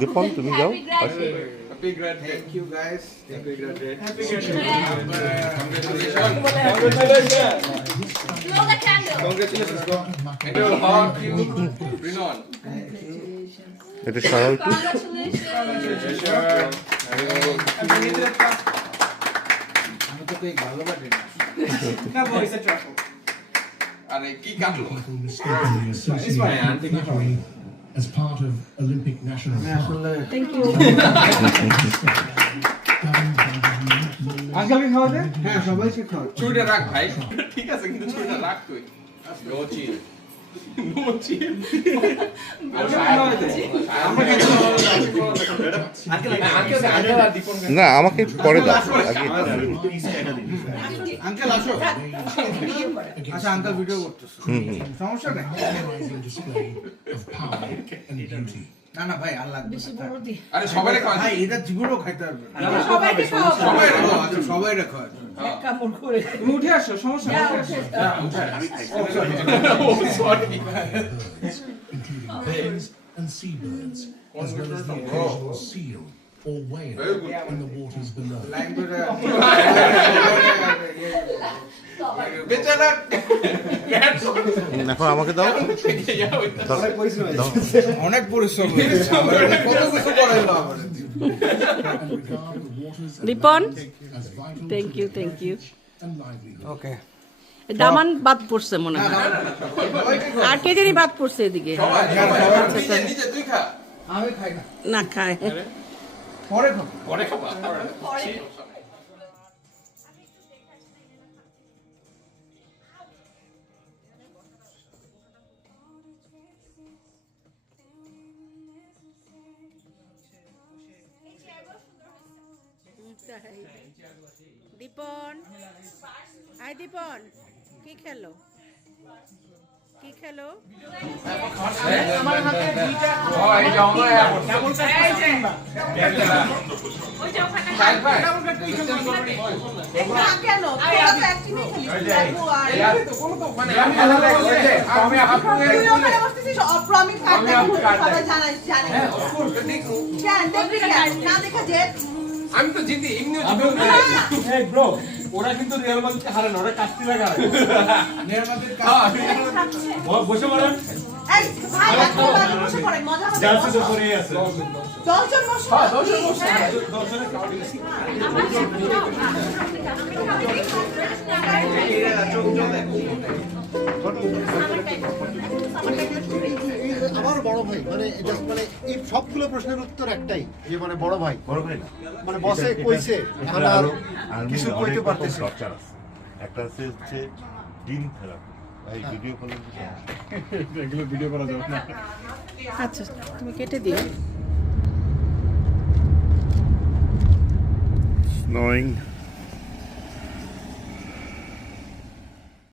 দীপন তুমি যাও। Happy grad. Thank you guys. Happy grad. Congratulations. Blow the candle. Congratulations. And your heart you bring on. এটা সরাও একটু। আমি তো কই ভালো বাটে না বইছে ট্রাফো আরে কি কাটলো as part of Olympic national Thank you. Uncle খাওয়া দে। হ্যাঁ সবাইকে খাও। ছুরিটা রাখ ভাই ঠিক আছে কিন্তু ছুরিটা রাখ তুই নো চিল নো চিল না আমাকে পরে দাও আগে। আঙ্কেল আসো। আচ্ছা আঙ্কেল ভিডিও করতেছে। সমস্যা নেই। display of power and beauty. না না ভাই আর লাগবে না। আরে সবাই খাওয়া ভাই এটা জীবনও খাইতে পারবে না। সবাইকে খাওয়াবো। সবাই খাওয়া আচ্ছা সবাই রাখো। তুমি উঠে আসো, সমস্যা নেই। Sorry Including birds and seabirds, as well as the occasional seal or whale in the waters below. Line ধরে বেচারা এখন আমাকে দাও। অনেক পরিশ্রম হয়েছে। কত কিছু করাইলো আমার। And regard the waters and Dipon, as vital thank you, thank you. and livelihood. ওকে। দামান বাদ পড়ছে মনে হয়। আর কে জানি বাদ পড়ছে এদিকে। নিজে তুই খা আমি খাই না। না খায়। পরে খাবো। পরে খাবা দীপন, আই দীপন, কি খেলো? কি খেলো? আমার হাতে দুইটা এই যে আমরা ডাবল কাট ওই যে ওখানে খাই ভাই ডাবল কাট কি খেলো? না কেন? তোরা তো একটিভই খেলিস। বাবু আর यार তো কোনো তো মানে আমি আপনাদের তুই ওখানে বসতেছিস অপ্রমিক কাট দেখো সবাই জানাই জানে। কেন দেখবি কেন? না দেখা যে আমি তো জিতি এমনিও জিতবো এই ব্রো, ওরা কিন্তু রিয়াল মাদ্রিদকে হারে না, ওরা কাস্তি লাগায়। নির্মাদের বসে পড়েন। এই ভাই একটু বাজে বসে পড়েন মজা হবে। জার্সি তো পরেই আছে। 10 জন বসে। হ্যাঁ 10 জন বসে। দর্শনের ক্রাউড আছে। আমার বড় ভাই মানে just মানে এই সবগুলো প্রশ্নের উত্তর একটাই যে মানে বড় ভাই না মানে বসে কইছে এখন আর কিছু কইতে পারতেছে না। একটা হচ্ছে ডিম থেরাপি, এই ভিডিও কলের এগুলো ভিডিও করা যাবে না। আচ্ছা তুমি কেটে দিও। স্নোয়িং